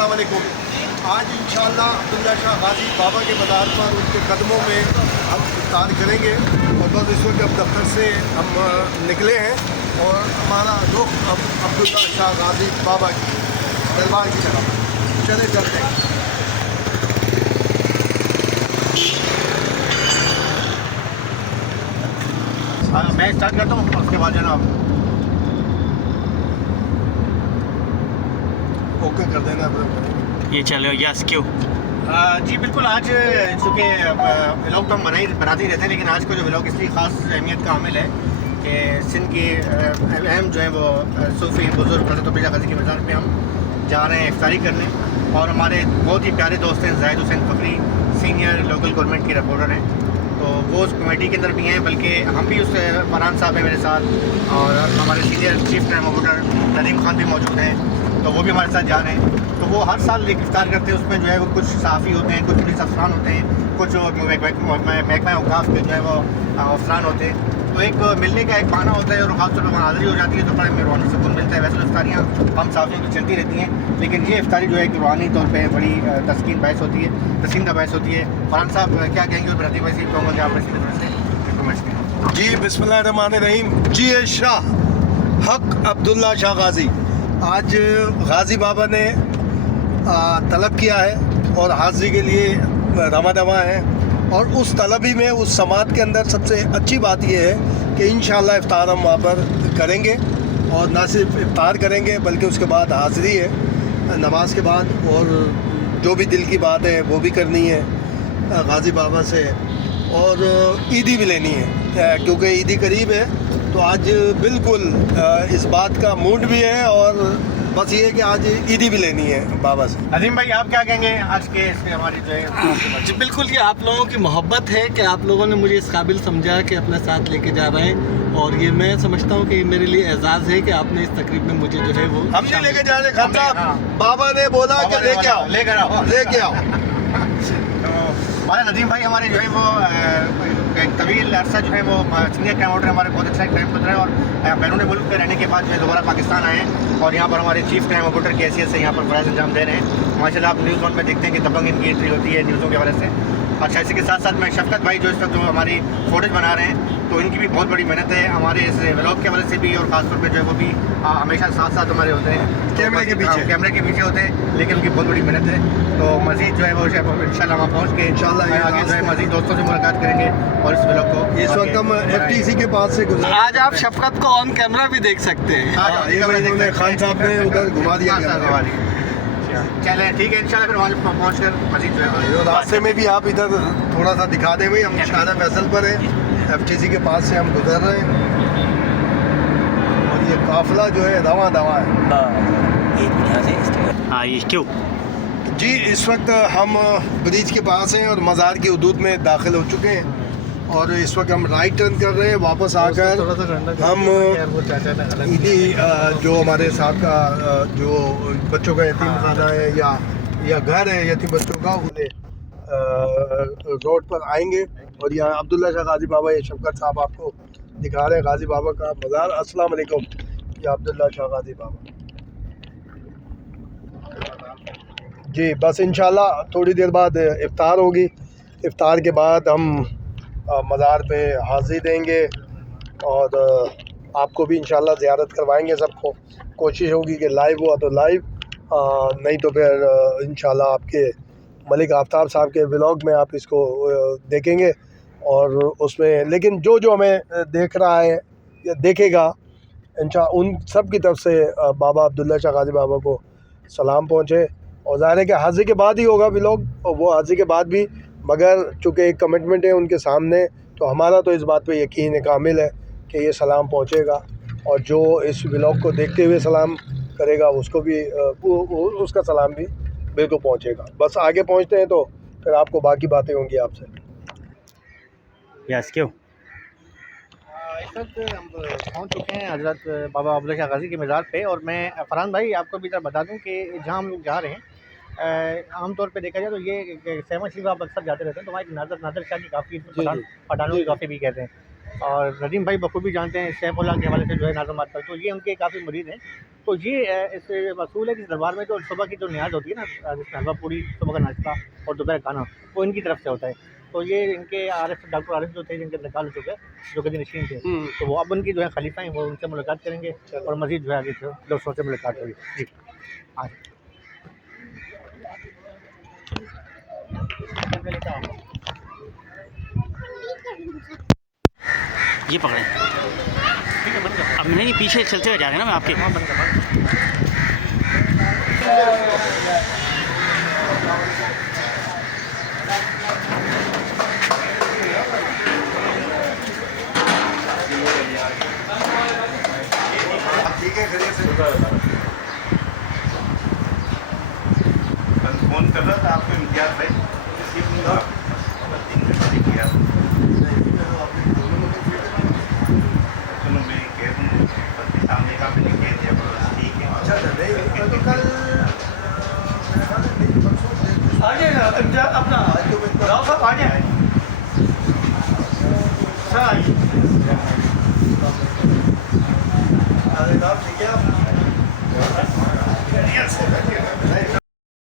अस्सलाम वालेकुम। आज इंशाअल्लाह अब्दुल्ला शाह गाजी बाबा के मज़ार पर उनके कदमों में हम इफ्तार करेंगे और बस इस वक्त अब दफ्तर से हम निकले हैं और हमारा रुख अब अब्दुल्ला शाह गाजी बाबा की दरबार की तरफ चले चलते हैं। मैं स्टार्ट करता हूँ उसके बाद जनाब ओके कर देना। ये चलो यस क्यों। जी बिल्कुल। आज चूँकि व्लॉग तो हम बनाते ही रहते हैं, लेकिन आज का जो व्लॉग इसलिए ख़ास अहमियत का हामिल है कि सिंध की अहम जो है वो सूफ़ी बुज़ुर्ग हज़रत अब्दुल्ला गाज़ी के मज़ार पे हम जा रहे हैं इफ्तारी करने। और हमारे बहुत ही प्यारे दोस्त हैं Zahid Hussain Fakhri, senior local government की रिपोर्टर हैं, तो वो उस कमेटी के अंदर भी हैं, बल्कि हम भी उस फरहान साहब हैं मेरे साथ, और हमारे senior chief crime officer Nadeem Khan भी मौजूद हैं, तो वो भी हमारे साथ जा रहे हैं। तो वो हर साल एक इफ्तार करते हैं, उसमें जो है वो कुछ सहाफ़ी होते हैं, कुछ पुलिस अफसरान होते हैं, कुछ महकमा औकाफ के जो है वो अफसरान होते हैं। तो एक मिलने का एक बहाना होता है और ख़ासतौर पर हाज़िरी हो जाती है तो बड़े रूहानी सुकून मिलता है। वैसे इफ्तारियाँ हम साथियों की चलती रहती हैं, लेकिन ये इफ्तारी जो है एक रूहानी तौर पर बड़ी तस्कीन बायस होती है, तस्कीन का बायस होती है। फरहान साहब क्या कहेंगे? और नदीम भाई से कहूँगा कि आप इसी तरह से जी बिस्मिल्लाहिर्रहमानिर्रहीम। जी शाह हक अब्दुल्ला शाह गाजी आज गाजी बाबा ने तलब किया है और हाज़िरी के लिए रवा दवा है, और उस तलबी में उस समात के अंदर सबसे अच्छी बात यह है कि इंशाअल्लाह इफ्तार हम वहाँ पर करेंगे, और ना सिर्फ इफ्तार करेंगे बल्कि उसके बाद हाज़िरी है नमाज के बाद, और जो भी दिल की बात है वो भी करनी है गाजी बाबा से, और ईदी भी लेनी है क्योंकि ईदी करीब है। तो आज बिल्कुल इस बात का मूड भी है, और बस ये है कि आज ईदी भी लेनी है बाबा से। नदीम भाई आप क्या कहेंगे आज के इसमें हमारी जो है? जी बिल्कुल, ये आप लोगों की मोहब्बत है कि आप लोगों ने मुझे इस काबिल समझा कि अपने साथ लेके जा रहे हैं, और ये मैं समझता हूँ कि मेरे लिए एजाज़ है कि आपने इस तकरीब में मुझे जो है वो हम नहीं लेके जा रहे खान साहब, बाबा ने बोला कि लेके आओ लेकर आओ लेके आओ। तो हमारे नदीम भाई हमारे जो है वो एक तवील अरसा जो है वो सीनियर क्राइम ऑफिसर, हमारे बहुत अच्छा क्राइम पत्र है, और बैरून मुल्क में रहने के बाद जो है दोबारा पाकिस्तान आए हैं और यहाँ पर हमारे चीफ क्राइम ऑफिसर की हैसियत से यहाँ पर फ़राइज़ अंजाम दे रहे हैं। माशाल्लाह आप न्यूज़ वन में देखते हैं कि दबंग इनकी एंट्री होती है न्यूज़ों के हवाले से। अच्छा, इसी के साथ साथ मैं शफकत भाई जो इस वक्त जो हमारी फुटेज बना रहे हैं, तो इनकी भी बहुत बड़ी मेहनत है हमारे इस व्लॉग के हवाले से भी, और ख़ासतौर पर जो है वो भी हमेशा साथ साथ हमारे होते हैं कैमरे के पीछे होते हैं, लेकिन उनकी बहुत बड़ी मेहनत है। तो मज़ीद जो है वो इंशाल्लाह वहाँ पहुँच के इंशाल्लाह आगे जो है मज़ीद दोस्तों से मुलाकात करेंगे और इस व्लॉग को इस वक्त हम FTC के पास से गुजर। आज आप शफकत को ऑन कैमरा भी देख सकते हैं। ये खान साहब ने उधर घुमा दिया। चलें ठीक है, इंशाल्लाह फिर वहाँ पहुँच कर मज़ीद जो है रास्ते में भी आप इधर थोड़ा सा दिखा दें भाई। हम शाहरा फैसल पर हैं, FTC के पास से हम गुजर रहे हैं, और ये काफिला जो है दवा दवा है। हाँ ये क्यों। जी इस वक्त हम ब्रिज के पास हैं और मज़ार की हदूद में दाखिल हो चुके हैं, और इस वक्त हम राइट टर्न कर रहे हैं। वापस आकर हम ईदी जो हमारे साथ का जो बच्चों का यतीम खाना है या घर है यतीम बच्चों का, उन्हें रोड पर आएंगे, और यहाँ अब्दुल्ला शाह गाजी बाबा, ये शफकत साहब आपको दिखा रहे हैं गाजी बाबा का मज़ार। अस्सलाम वालेकुम, ये अब्दुल्ला शाह गाजी बाबा जी। बस इंशाल्लाह थोड़ी देर बाद इफ्तार होगी, इफ्तार के बाद हम मज़ार पे हाज़िरी देंगे, और आपको भी इंशाल्लाह ज़ियारत करवाएंगे सबको। कोशिश होगी कि लाइव हुआ तो लाइव, नहीं तो फिर इंशाल्लाह आपके मलिक आफ्ताब साहब के व्लॉग में आप इसको देखेंगे, और उसमें लेकिन जो जो हमें देख रहा है या देखेगा उन सब की तरफ से बाबा अब्दुल्ला शाह गाजी बाबा को सलाम पहुँचे। और ज़ाहिर है कि हाज़िरी के बाद ही होगा व्लॉग, और वो हाज़िरी के बाद भी, मगर चूँकि एक कमिटमेंट है उनके सामने, तो हमारा तो इस बात पे यकीन है कामिल है कि ये सलाम पहुँचेगा, और जो इस व्लॉग को देखते हुए सलाम करेगा उसको भी उसका सलाम भी बिल्कुल पहुँचेगा। बस आगे पहुँचते हैं तो फिर आपको बाकी बातें होंगी आपसे। यस क्यों। इस वक्त हम पहुँच चुके हैं हज़रत बाबा अब्दुल्ला शाह गाज़ी के मज़ार पे, और मैं फरहान भाई आपको भी जरा बता दूं कि जहाँ हम लोग जा रहे हैं आमतौर पे देखा जाए तो ये सहमा शरीफ आप अक्सर जाते रहते हैं, तो वहाँ एक नादर शाह की काफ़ी पठानों की काफ़ी भी कहते हैं, और नदीम भाई बखूबी जानते हैं सैफुल्लाह के हवाले से जो है नाज़म आजकल, तो ये उनके काफ़ी मुरीद हैं। तो ये इस असूल है कि दरबार में जो सुबह की जो न्याज होती है ना, जिसमें हलवा पूरी सुबह का नाश्ता और दोपहर खाना, वो इनकी तरफ से होता है। तो ये इनके आरिफ डॉक्टर आरिफ जो थे, जिनके इंतकाल हो चुके हैं, जो कदी नशीन थे, तो वो अब उनकी जो है खलीफा हैं, वो उनसे मुलाकात करेंगे और मज़ीद जो है आगे दोस्तों से मुलाकात होगी। जी आज ये पकड़े। ठीक है, बंद कर। अब नहीं पीछे चलते हुए जा रहे हैं ना मैं आपके। हाँ, बंद कर। ठीक है, खड़े से फोन कर रहा था आपको इम्तियाज भाई, रिसीव नहीं हुआ। 3 घंटे किया, सुनो मैं कह दूँ पति सामने का मैंने कह दिया, बस ठीक है। अच्छा नहीं तो कल आ जाएगा अपना राव साहब, आ जाए सर, आइए। ठीक है।